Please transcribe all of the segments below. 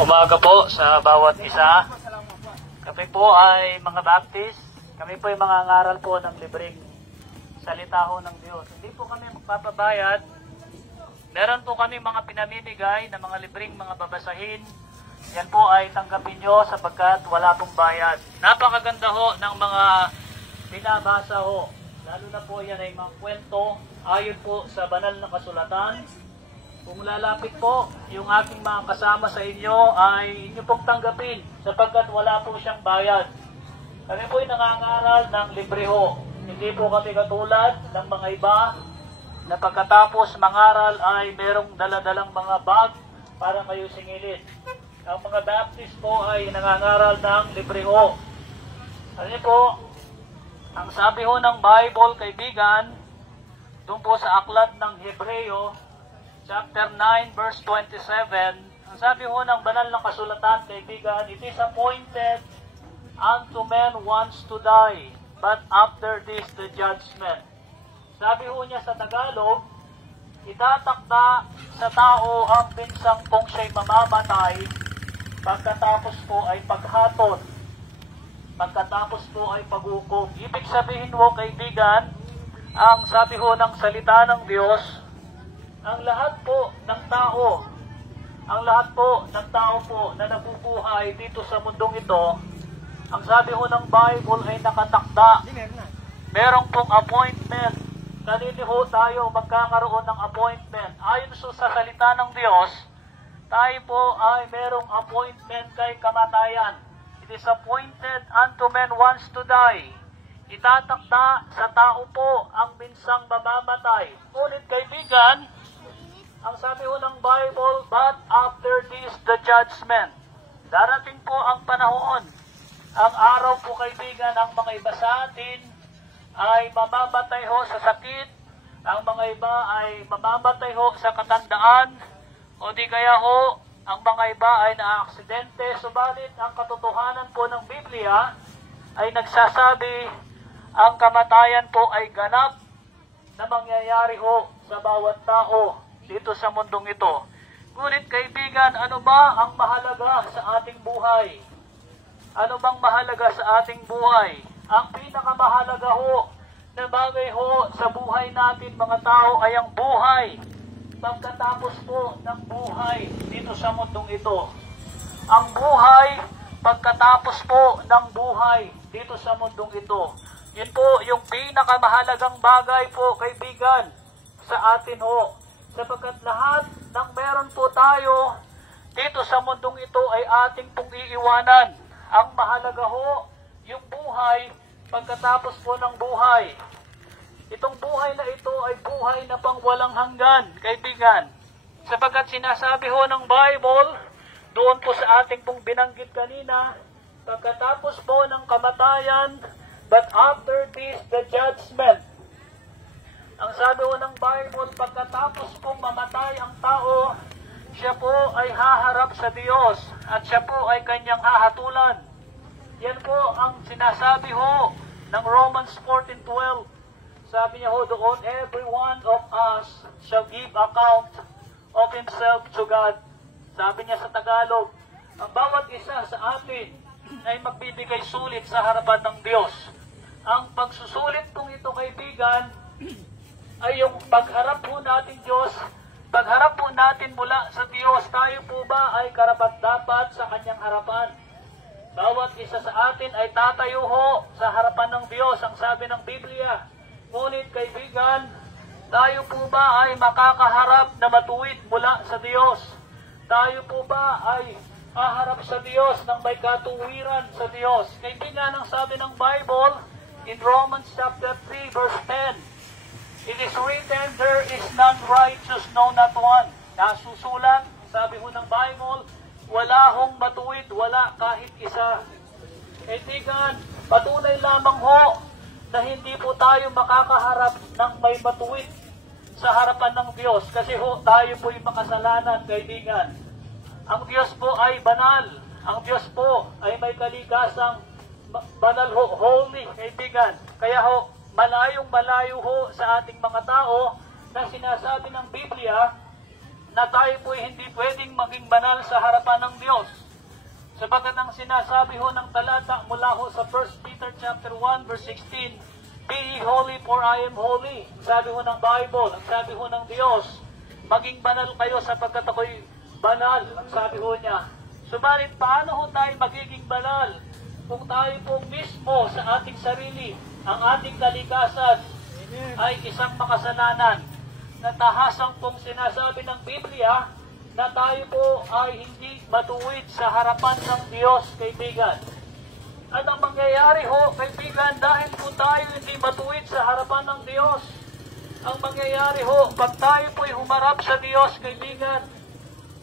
Umaga po sa bawat isa. Kami po ay mga Baptist. Kami po ay mga ngaral po ng libreng salita ho ng Diyos. Hindi po kami magpapabayad. Meron po kami mga pinamimigay na mga libreng mga babasahin. Yan po ay tanggapin nyo sapagkat wala pong bayad. Napakaganda ho ng mga binabasa ho. Lalo na po yan ay mga kwento ayon po sa banal na kasulatan. Kung lalapit po yung aking mga kasama sa inyo ay inyo pong tanggapin sapagkat wala po siyang bayad. Kami po ay nangangaral ng libre ho. Hindi po kami katulad ng mga iba na pagkatapos mangaral ay merong daladalang mga bag para kayo singilin. Ang mga Baptist po ay nangangaral ng libre ho. Ano po, ang sabi ho ng Bible, kaibigan, doon po sa aklat ng Hebreo, chapter 9, verse 27, ang sabi ho ng banal na kasulatan, kaibigan, it is appointed unto men once to die, but after this the judgment. Sabi ho niya sa Tagalog, itatakda sa tao ang pinsang kung siya'y mamamatay, pagkatapos po ay paghaton, pagkatapos po ay paghukom. Ibig sabihin ho, kaibigan, ang sabi ho ng salita ng Diyos, ang lahat po ng tao, po na nabubuhay dito sa mundong ito, ang sabi ho ng Bible ay nakatakda. Merong pong appointment. Kanino ho tayo magkakaroon ng appointment? Ayon sa salita ng Diyos, tayo po ay merong appointment kay kamatayan. It is appointed unto men once to die. Itatakda sa tao po ang minsang mamamatay. Ngunit kaibigan, ang sabi ho ng Bible, but after this the judgment. Darating po ang panahon. Ang araw po kaibigan, ang mga iba sa atin ay mamamatay ho sa sakit. Ang mga iba ay mamamatay ho sa katandaan. O di kaya ho, ang mga iba ay na-aksidente. Subalit ang katotohanan po ng Biblia ay nagsasabi, ang kamatayan po ay ganap na mangyayari ho sa bawat tao dito sa mundong ito. Ngunit kaibigan, ano ba ang mahalaga sa ating buhay? Ano bang mahalaga sa ating buhay? Ang pinakamahalaga ho na bagay ho sa buhay natin mga tao ay ang buhay. Pagkatapos po ng buhay dito sa mundong ito. Ang buhay, pagkatapos po ng buhay dito sa mundong ito. Yun po yung pinakamahalagang bagay po, kaibigan, sa atin ho. Sapagkat lahat ng meron po tayo dito sa mundong ito ay ating pong iiwanan. Ang mahalaga ho, yung buhay, pagkatapos po ng buhay. Itong buhay na ito ay buhay na pang walang hanggan, kaibigan. Sapagkat sinasabi ho ng Bible, doon po sa ating pong binanggit kanina, pagkatapos po ng kamatayan, but after this the judgment. Ang sabi ho ng Bible, pagkatapos pong mamatay ang tao, siya po ay haharap sa Diyos at siya po ay kanyang hahatulan. Yan po ang sinasabi ho ng Romans 14:12. Sabi niya ho doon, every one of us shall give account of himself to God. Sabi niya sa Tagalog, ang bawat isa sa atin ay magbibigay sulit sa harapan ng Diyos. Ang pagsusulit pong ito, kaibigan, ay yung pagharap po natin Diyos, pagharap po natin mula sa Diyos, tayo po ba ay karapat-dapat sa kanyang harapan? Bawat isa sa atin ay tatayo ho sa harapan ng Diyos, ang sabi ng Biblia. Ngunit kaibigan, tayo po ba ay makakaharap na matuwid mula sa Diyos? Tayo po ba ay haharap sa Diyos ng may katuwiran sa Diyos? Kaibigan, ang sabi ng Bible in Romans chapter 3 verse 10, it is written, there is none righteous, no not one. Nasusulat, sabi ho ng Bible, wala hong matuwid, wala kahit isa. Kaibigan, patunay lamang ho na hindi po tayo makakaharap ng may matuwid sa harapan ng Diyos. Kasi ho, tayo po yung makasalanan, kaibigan. Ang Diyos po ay banal. Ang Diyos po ay may kalikasang banal ho, holy, kaibigan. Kaya ho, malayong malayo ho sa ating mga tao na sinasabi ng Biblia na tayo po hindi pwedeng maging banal sa harapan ng Diyos. Sapagat ang sinasabi ho ng talata mula ho sa 1 Peter chapter 1 verse 16, Be ye holy for I am holy. Sabi ho ng Bible, ang sabi ho ng Diyos, maging banal kayo sapagkat ako'y banal, ang sabi ho niya. Subalit paano ho tayo magiging banal kung tayo po mismo sa ating sarili, ang ating kalikasan ay isang makasalanan na tahasang pong sinasabi ng Biblia na tayo po ay hindi matuwid sa harapan ng Diyos, kaibigan. At ang mangyayari ho, kaibigan, dahil po tayo hindi matuwid sa harapan ng Diyos, ang mangyayari ho, pag tayo po'y humarap sa Diyos, kaibigan,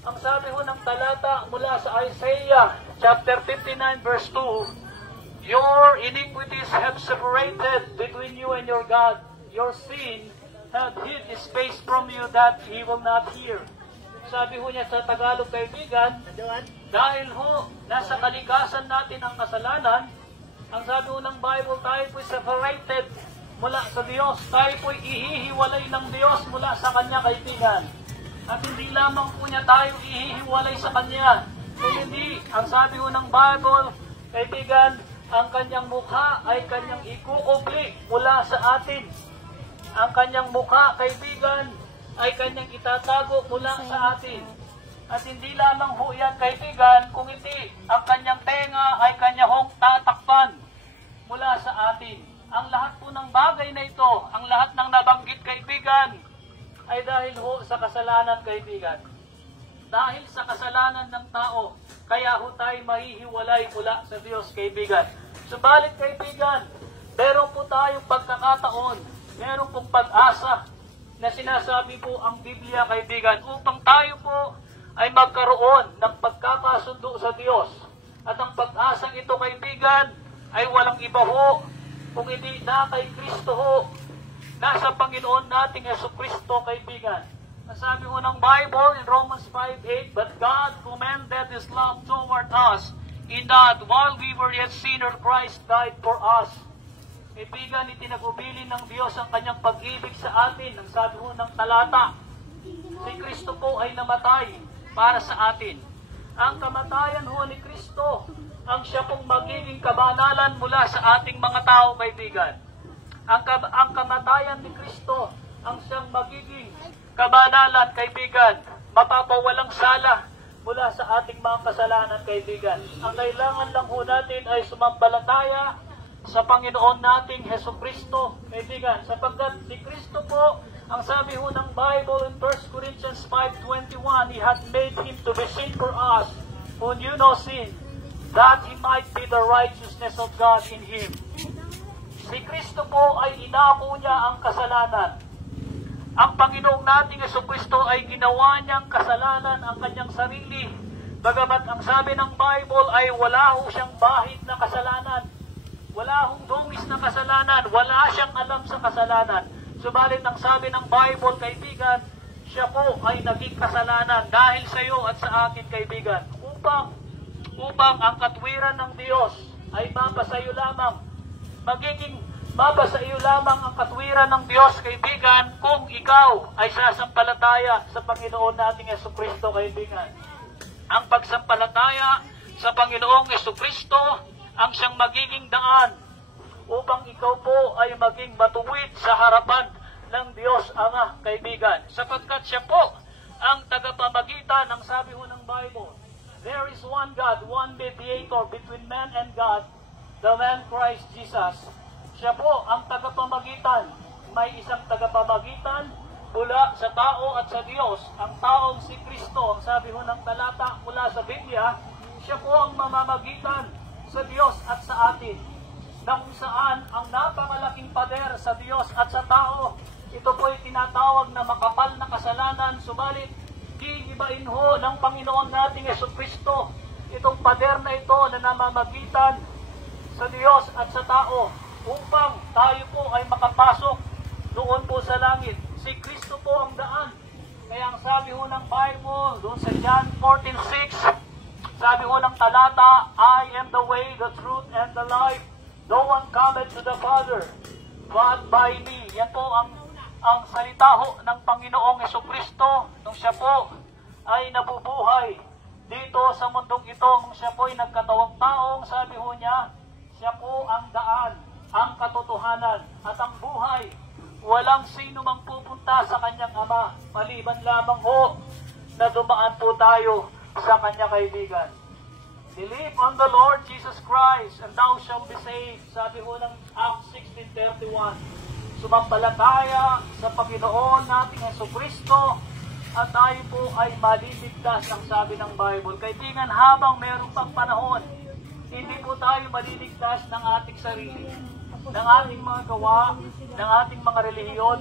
ang sabi ho ng talata mula sa Isaiah chapter 59 verse 2, Your iniquities have separated between you and your God. Your sin have hid his face from you that he will not hear. Sabi ho niya sa Tagalog, kaibigan, dahil ho, nasa kalikasan natin ang kasalanan, ang sabi ho ng Bible, tayo po'y separated mula sa Diyos. Tayo po'y ihihiwalay ng Diyos mula sa Kanya, kaibigan. At hindi lamang po niya tayo ihihiwalay sa Kanya. Hindi, ang sabi ho ng Bible, kaibigan, ang Kanyang mukha ay Kanyang ikukubli mula sa atin. Ang Kanyang mukha, kaibigan, ay Kanyang itatago mula sa atin. At hindi lamang ho yan, kaibigan, kung hindi, ang Kanyang tenga ay Kanya hong tatakpan mula sa atin. Ang lahat po ng bagay na ito, ang lahat ng nabanggit, kaibigan, ay dahil ho sa kasalanan, kaibigan. Dahil sa kasalanan ng tao, kaya ho tayo mahihiwalay mula sa Diyos, kaibigan. Subalit, kaibigan, meron po tayong pagkakataon, meron pong pag-asa na sinasabi po ang Biblia, kaibigan, upang tayo po ay magkaroon ng pagkakasundo sa Diyos. At ang pag-asang ito, kaibigan, ay walang iba ho, kung hindi na kay Kristo ho, nasa Panginoon nating Jesucristo, kaibigan. Nasabi ho ng Bible in Romans 5:8, But God commended His love toward us, in that while we were yet sinners, Christ died for us. Kaibigan, itinagubili ng Diyos ang Kanyang pag-ibig sa atin. Ang sabi ho ng talata, si Kristo po ay namatay para sa atin. Ang kamatayan ho ni Kristo, ang siya pong magiging kabanalan mula sa ating mga tao, kaibigan. Ang kamatayan ni Kristo, ang siyang magiging kabanalan, kaibigan, mapapawalang sala mula sa ating mga kasalanan, kaibigan. Ang kailangan lang ho natin ay sumampalataya sa Panginoon nating Jesucristo, kaibigan, sapagkat si Kristo po, ang sabi ho ng Bible in 1 Corinthians 5:21, He hath made Him to be sin for us, who knew no sin, that He might be the righteousness of God in Him. Si Kristo po ay inako niya ang kasalanan. Ang Panginoong nating Jesucristo ay ginawa niyang kasalanan ang kanyang sarili. Bagamat ang sabi ng Bible ay wala ho siyang bahid na kasalanan. Wala hong dungis na kasalanan. Wala siyang alam sa kasalanan. Subalit ang sabi ng Bible, kaibigan, siya po ay naging kasalanan dahil sa iyo at sa akin, kaibigan. Upang ang katwiran ng Diyos ay mapasa iyo lamang. Magiging mapasa iyo lamang ang katwiran ng Diyos, kaibigan, kung ikaw ay sasampalataya sa Panginoon nating Jesucristo, kaibigan. Ang pagsampalataya sa Panginoong Jesucristo ang siyang magiging daan upang ikaw po ay maging matuwid sa harapan ng Diyos Ama, kaibigan. Sapagkat siya po ang tagapamagitan, ang sabi ho ng Bible, there is one God, one mediator between man and God, the man Christ Jesus. Siya po ang tagapamagitan. May isang tagapamagitan mula sa tao at sa Diyos. Ang taong si Kristo, ang sabi ho ng talata mula sa Biblia, siya po ang mamamagitan sa Diyos at sa atin. Na kung saan ang napakalaking pader sa Diyos at sa tao, ito po ay tinatawag na makapal na kasalanan, subalit iibain ho ng Panginoon nating Jesucristo itong pader na ito na namamagitan sa Diyos at sa tao upang tayo po ay makapasok doon po sa langit. Si Kristo po ang daan. Kaya ang sabi ho ng Bible doon sa John 14:6, sabi ho ng talata, I am the way, the truth, and the life. No one cometh to the Father but by me. Yan po ang salita ho ng Panginoong Jesucristo nung siya po ay nabubuhay dito sa mundong ito. Siya po ay nagkatawang taong, sabi ho niya, siya po ang daan, ang katotohanan, at ang buhay. Walang sino mang pupunta sa kanyang Ama, maliban lamang ho na dumaan po tayo sa kanya, kaibigan. Believe on the Lord Jesus Christ and thou shalt be saved. Sabi ho ng Acts 16:31. Sumampalataya sa Panginoon nating Jesucristo at tayo po ay maliligtas, ang sabi ng Bible. Kaibigan, habang meron pang panahon, hindi po tayo maliligtas ng ating sarili, ng ating mga gawa, ng ating mga relihiyon,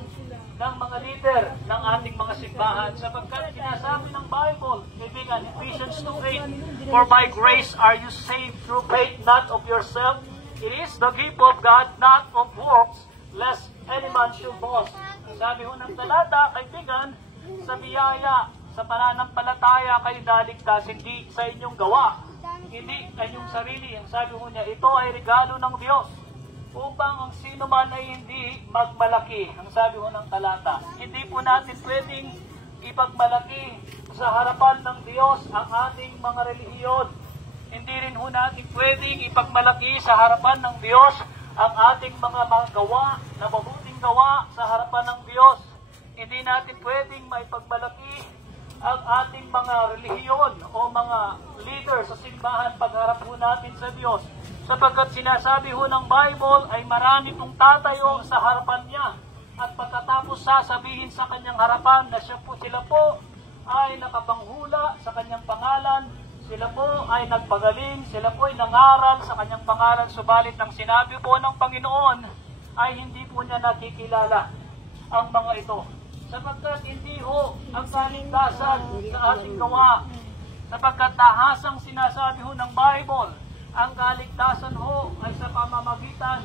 ng mga leader, ng ating mga simbahan. Sapagkat sinasabi ng Bible, kaibigan, Ephesians 2:8, for by grace are you saved through faith, not of yourself. It is the gift of God, not of works, lest any man should boast. Sabi ho ng talata, kaibigan, sa biyaya, sa pananampalataya kayo daligtas, hindi sa inyong gawa, hindi kanyong sarili. Ang sabi ho niya, ito ay regalo ng Diyos upang ang sino man ay hindi magmalaki. Ang sabi ho ng talata, hindi po natin pwedeng ipagmalaki sa harapan ng Diyos ang ating mga relihiyon. Hindi rin ho natin pwedeng ipagmalaki sa harapan ng Diyos ang ating mga gawa na mabuting gawa sa harapan ng Diyos. Hindi natin pwedeng maipagmalaki ang ating mga relihiyon o mga leader sa simbahan pagharap ho natin sa Diyos. Sapagkat sinasabi ho ng Bible ay marami pong tatayo sa harapan niya at pagkatapos sasabihin sa kanyang harapan na sila po ay nakapanghula sa kanyang pangalan, sila po ay nagpagaling, sila po ay nangaral sa kanyang pangalan, subalit ang sinabi po ng Panginoon ay hindi po niya nakikilala ang mga ito. Sapagkat hindi ho ang kaligtasan sa ating gawa. Sapagkat tahasang sinasabi ho ng Bible, ang kaligtasan ho ay sa pamamagitan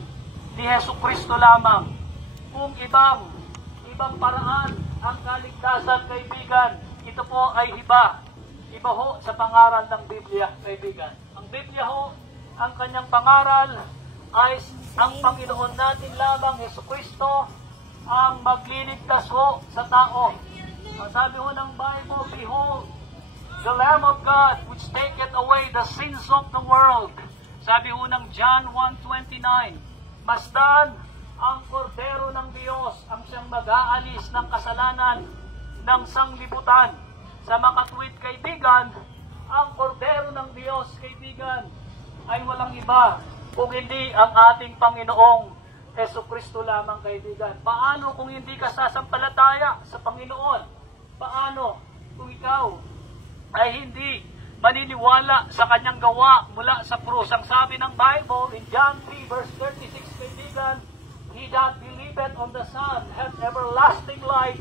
ni Jesucristo lamang. Kung ibang paraan ang kaligtasan, kaibigan, ito po ay iba ho sa pangaral ng Biblia, kaibigan. Ang Biblia ho, ang kanyang pangaral ay ang Panginoon natin lamang, Jesucristo, ang magliligtas ho sa tao. Ang sabi ho ng Bible, behold, the Lamb of God which taketh away the sins of the world. Sabi ho ng John 1:29, masdan ang kordero ng Diyos, ang siyang mag-aalis ng kasalanan ng sanglibutan. Sa makatwid, kaibigan, ang kordero ng Diyos, kaibigan, ay walang iba kung hindi ang ating Panginoong Jesucristo lamang, kaibigan. Paano kung hindi ka sasampalataya sa Panginoon? Paano kung ikaw ay hindi maniniwala sa kanyang gawa mula sa krus? Ang sabi ng Bible in John 3:36, kaibigan, he that believeth on the Son hath everlasting life,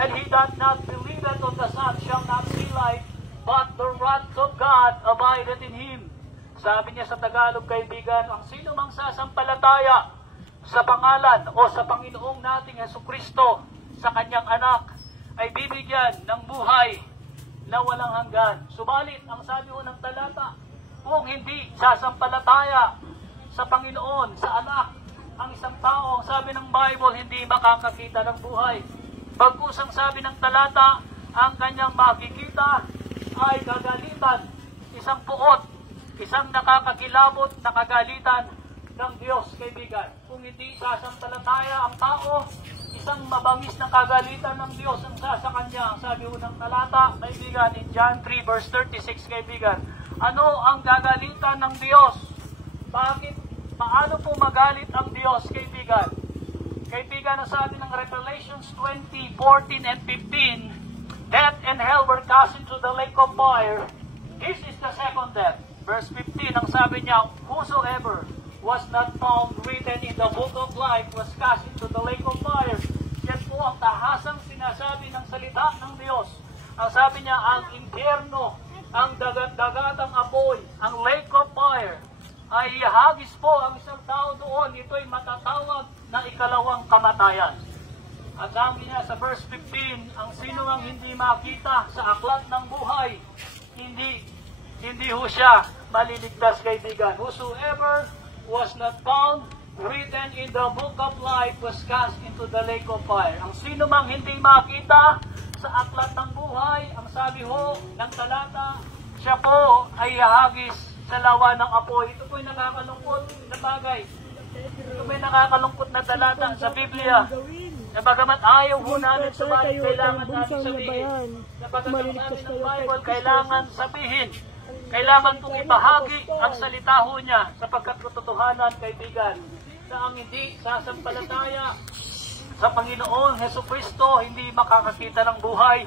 and he that not believeth on the Son shall not see life, but the wrath of God abideth in him. Sabi niya sa Tagalog, kaibigan, ang sino mang sasampalataya sa pangalan o sa Panginoong nating Jesucristo, sa kanyang anak, ay bibigyan ng buhay na walang hanggan. Subalit, ang sabi ho ng talata, kung hindi sasampalataya sa Panginoon, sa anak, ang isang tao, ang sabi ng Bible, hindi makakakita ng buhay. Bagkus ang sabi ng talata, ang kanyang makikita ay kagalitan, isang puot, isang nakakakilabot na kagalitan ng Diyos, kaibigan. Kung hindi sasampalataya ang tao, isang mabangis na kagalitan ng Diyos ang sa kanya. Ang sabi ho ng talata, kaibigan, in John 3:36, kaibigan, ano ang gagalitan ng Diyos? Paano po magalit ang Diyos, kaibigan? Kaibigan, ang sabi ng Revelations 20:14 and 15, death and hell were cast into the lake of fire. This is the second death. Verse 15, ang sabi niya, whosoever was not found written in the book of life was cast into the lake of fire. Yan po ang tahasang sinasabi ng salita ng Diyos. Ang sabi niya, ang impyerno, ang dagat-dagatang apoy, ang lake of fire, ay ihagis po ang isang tao doon. Ito'y matatawag na ikalawang kamatayan. At sabi niya sa verse 15, ang sino ang hindi makita sa aklat ng buhay, hindi ho siya maliligtas, kaibigan. Whosoever was not found written in the book of life was cast into the lake of fire. Ang sino mang hindi makita sa aklat ng buhay, ang sabi ho ng talata, siya po ay hahagis sa lawa ng apoy. Ito po ay nakakalungkot na bagay. Ito po ay nakakalungkot na talata sa Biblia. Na bagamat ayaw ho namin sumalit, kailangan namin sabihin. Na bagamat namin ng Bible, kailangan sabihin. Kailangan pong ibahagi ang salita ho niya sapagkat katotohanan, kaibigan, na ang hindi sasampalataya sa Panginoon Jesucristo, hindi makakakita ng buhay.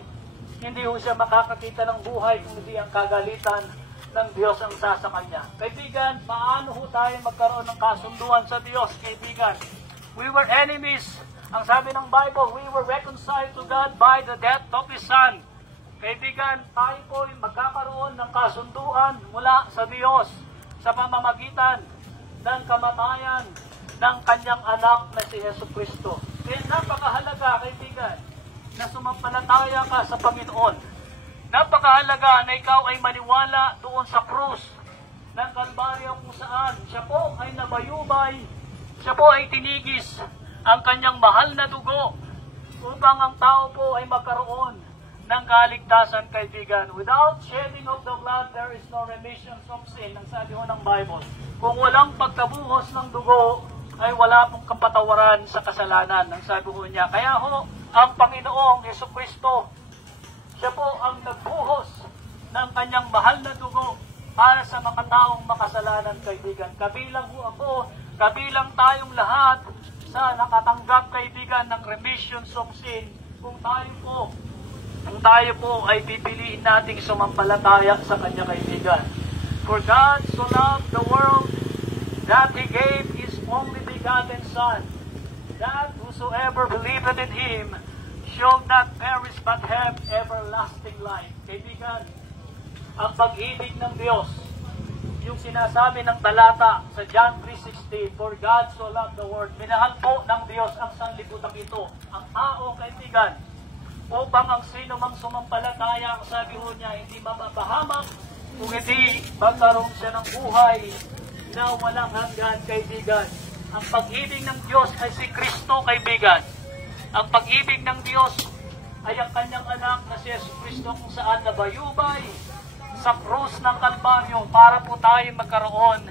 Hindi ho siya makakakita ng buhay kung hindi ang kagalitan ng Diyos ang sasa kanya. Kaibigan, paano ho tayo magkaroon ng kasunduan sa Diyos, kaibigan? We were enemies. Ang sabi ng Bible, we were reconciled to God by the death of His Son. Kaibigan, tayo po ay magkakaroon ng kasunduan mula sa Diyos sa pamamagitan ng kamatayan ng kanyang anak na si Jesucristo. Kaya napakahalaga, kaibigan, na sumampalataya ka sa Panginoon. Napakahalaga na ikaw ay maniwala doon sa krus ng Kalbaryo kung saan siya po ay nabayubay, siya po ay tinigis ang kanyang mahal na dugo upang ang tao po ay magkaroon ng kaligtasan, kaibigan. Without shedding of the blood, there is no remission of sin. Ang sabi ho ng Bible, kung walang pagkabuhos ng dugo, ay wala pong kapatawaran sa kasalanan. Ang sabi ho niya. Kaya ho, ang Panginoong Jesucristo, siya po ang nagbuhos ng kanyang mahal na dugo para sa makataong makasalanan, kaibigan. Kabilang ho ako, kabilang tayong lahat sa nakatanggap, kaibigan, ng remission of sin. Kung tayo po ay pipiliin nating sumampalataya sa kanya, kaibigan. For God so loved the world that He gave His only begotten Son, that whosoever believeth in Him shall not perish but have everlasting life. Kaibigan, ang pag-ibig ng Diyos, yung sinasabi ng talata sa John 3:16, for God so loved the world, minahal po ng Diyos ang sanlibutan ito, ang tao, kaibigan, upang ang sino mang sumampalataya, ang sabi ho niya, hindi mapapahamak, kung hindi magkaroon siya ng buhay na walang hanggan, kaibigan. Ang pag-ibig ng Diyos ay si Kristo, kaibigan. Ang pag-ibig ng Diyos ay ang kanyang anak na si Jesucristo kung saan nabayubay sa krus ng Kalbaryo para po tayo magkaroon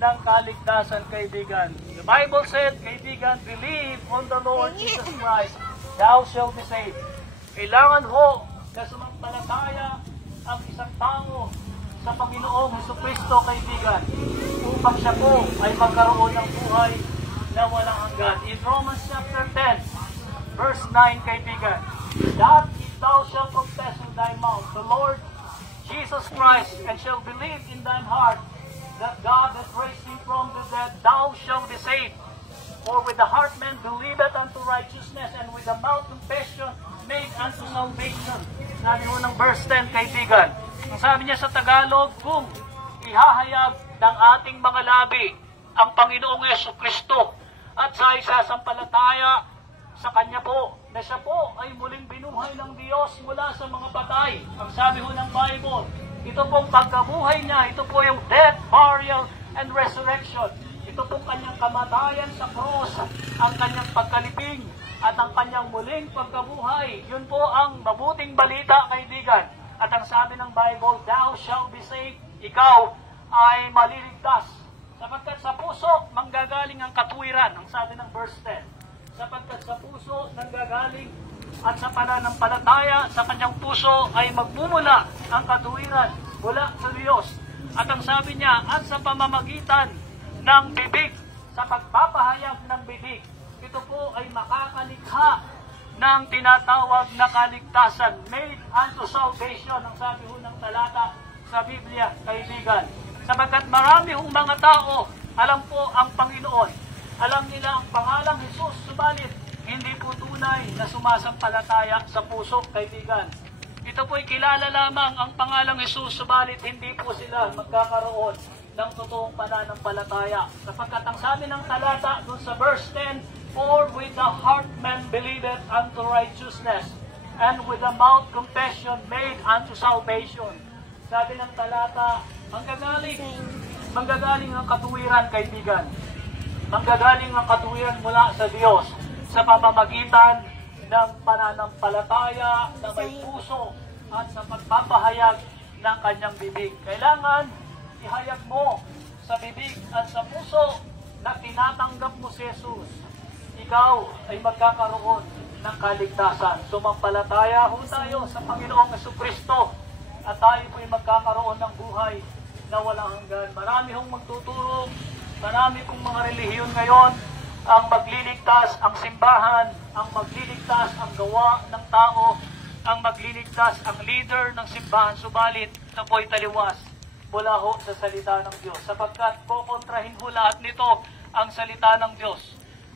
ng kaligtasan, kaibigan. The Bible said, kaibigan, believe on the Lord Jesus Christ, thou shalt be saved. Kailangan ho na sumampalataya ang isang tao sa Panginoong Jesucristo, kaibigan, upang siya po ay magkaroon ng buhay na walang hanggan. In Romans chapter 10, verse 9, kaibigan, that if thou shalt confess with thy mouth the Lord Jesus Christ, and shalt believe in thine heart that God hath raised him from the dead, thou shalt be saved. For with the heart man believeth unto righteousness, and with the mouth confession made unto salvation. Sabi mo ng verse 10, kaibigan. Ang sabi niya sa Tagalog, kung ihahayag ng ating mga labi ang Panginoong Jesucristo at sa isasampalataya sa Kanya po, na siya po ay muling binuhay ng Diyos mula sa mga patay. Ang sabi ho ng Bible, ito pong pagkabuhay niya, ito po yung death, burial, and resurrection. Ito pong kanyang kamatayan sa krus, ang kanyang pagkalibing, at ang kanyang muling pagkabuhay. Yun po ang mabuting balita, kaibigan. At ang sabi ng Bible, thou shalt be saved, ikaw ay maliligtas. Sapagkat sa puso, manggagaling ang katuwiran. Ang sabi ng verse 10. Sapagkat sa puso, nanggagaling at sa pananampalataya, sa kanyang puso ay magmumula ang katuwiran mula sa Diyos. At ang sabi niya, at sa pamamagitan ng bibig, sa pagpapahayag ng bibig, ito po ay makakalikha ng tinatawag na kaligtasan, made unto salvation, ang sabi ho ng talata sa Biblia, kaibigan. Sapagkat marami hong mga tao, alam po ang Panginoon, alam nila ang pangalang Jesus, subalit hindi po tunay na sumasampalataya sa puso, kaibigan. Ito po'y kilala lamang ang pangalang Jesus, subalit hindi po sila magkakaroon ng totoong pananampalataya. Sapagkat ang sabi ng talata dun sa verse 10, for with the heart man believeth unto righteousness, and with the mouth confession made unto salvation. Sabi ng talata, manggagaling ang katuwiran, kaibigan. Manggagaling ang katuwiran mula sa Diyos sa pamamagitan ng pananampalataya na may puso at sa pagpapahayag ng kanyang bibig. Kailangan ihayag mo sa bibig at sa puso na tinatanggap mo si Jesus. Ikaw ay magkakaroon ng kaligtasan. Sumampalataya ho tayo sa Panginoong Jesucristo at tayo po ay magkakaroon ng buhay na walang hanggan. Marami hong magtuturo, marami pong mga relihiyon ngayon ang magliligtas ang simbahan, ang magliligtas ang gawa ng tao, ang magliligtas ang leader ng simbahan, subalit na po'y taliwas mula ho sa salita ng Diyos. Sapagkat kukontrahin ho lahat nito ang salita ng Diyos.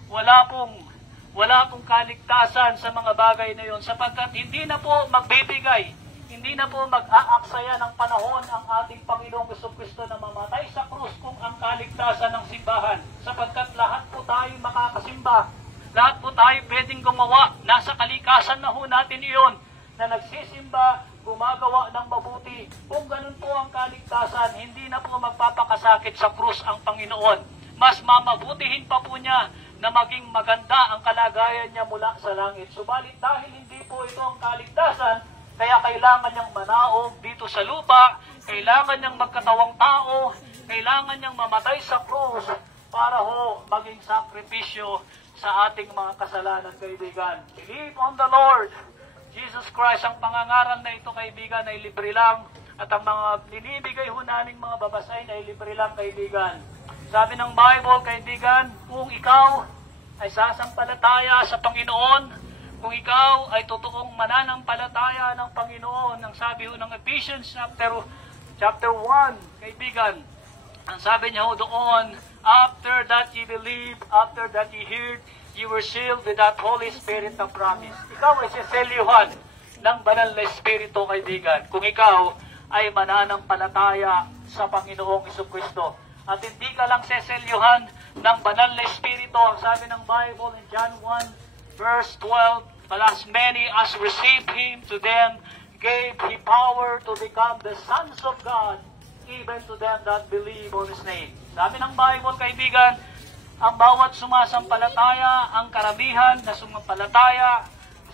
Wala pong kaligtasan sa mga bagay na yon, sapagkat hindi na po magbibigay, hindi na po mag-aaksaya ng panahon ang ating Panginoong Jesucristo na mamatay sa krus kung ang kaligtasan ng simbahan. Sapagkat lahat po tayo makakasimba, lahat po tayo pwedeng gumawa, nasa kalikasan na ho natin iyon, na nagsisimba, gumagawa ng mabuti. Kung ganun po ang kaligtasan, hindi na po magpapakasakit sa krus ang Panginoon. Mas mamabutihin pa po niya na maging maganda ang kalagayan niya mula sa langit. Subalit dahil hindi po ito ang kaligtasan, kaya kailangan niyang manaog dito sa lupa, kailangan niyang magkatawang tao, kailangan niyang mamatay sa krus para ho maging sakripisyo sa ating mga kasalanan, kaibigan. Believe on the Lord Jesus Christ. Ang pangangaral na ito, kaibigan, ay libre lang, at ang mga binibigay ho namin mga babasahin ay libre lang, kaibigan. Sabi ng Bible, kaibigan, kung ikaw ay sasampalataya sa Panginoon, kung ikaw ay totoong mananampalataya ng Panginoon, ang sabi ho ng Ephesians chapter 1, kaibigan, ang sabi niya ho doon, after that ye believe, after that ye heard, you were sealed with that Holy Spirit na promise. Ikaw ay siselyuhan ng banal na Espiritu, kaibigan, kung ikaw ay mananampalataya sa Panginoong Jesucristo. At hindi ka lang siselyuhan ng banal na Espiritu. Ang sabi ng Bible in John 1, Verse 12, but as many as received Him, to them gave He power to become the sons of God, even to them that believe on His name. Sabi ng Bible, kaibigan, ang bawat sumasampalataya, ang karamihan na sumampalataya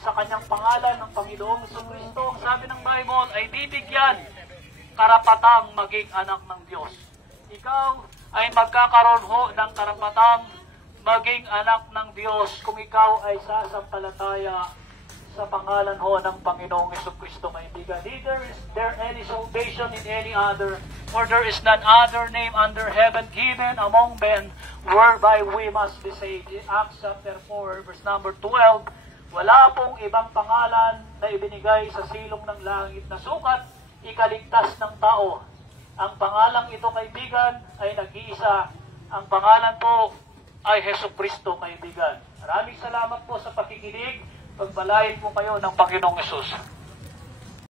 sa kanyang pangalan ng Panginoong Jesucristo, ang sabi ng Bible, ay bibigyan karapatang maging anak ng Diyos. Ikaw ay magkakaroon ho ng karapatang maging anak ng Diyos kung ikaw ay sasampalataya sa pangalan ho ng Panginoong Jesucristo, kaibigan. Neither is there any salvation in any other, for there is none other name under heaven given among men whereby we must be saved. In Acts chapter 4, verse number 12, wala pong ibang pangalan na ibinigay sa silong ng langit na sukat ikaligtas ng tao. Ang pangalang ito, kaibigan, ay nag-iisa. Ang pangalan po ay Jesucristo, kaibigan. Maraming salamat po sa pakikinig. Pagpalain po kayo ng Panginoong Hesus.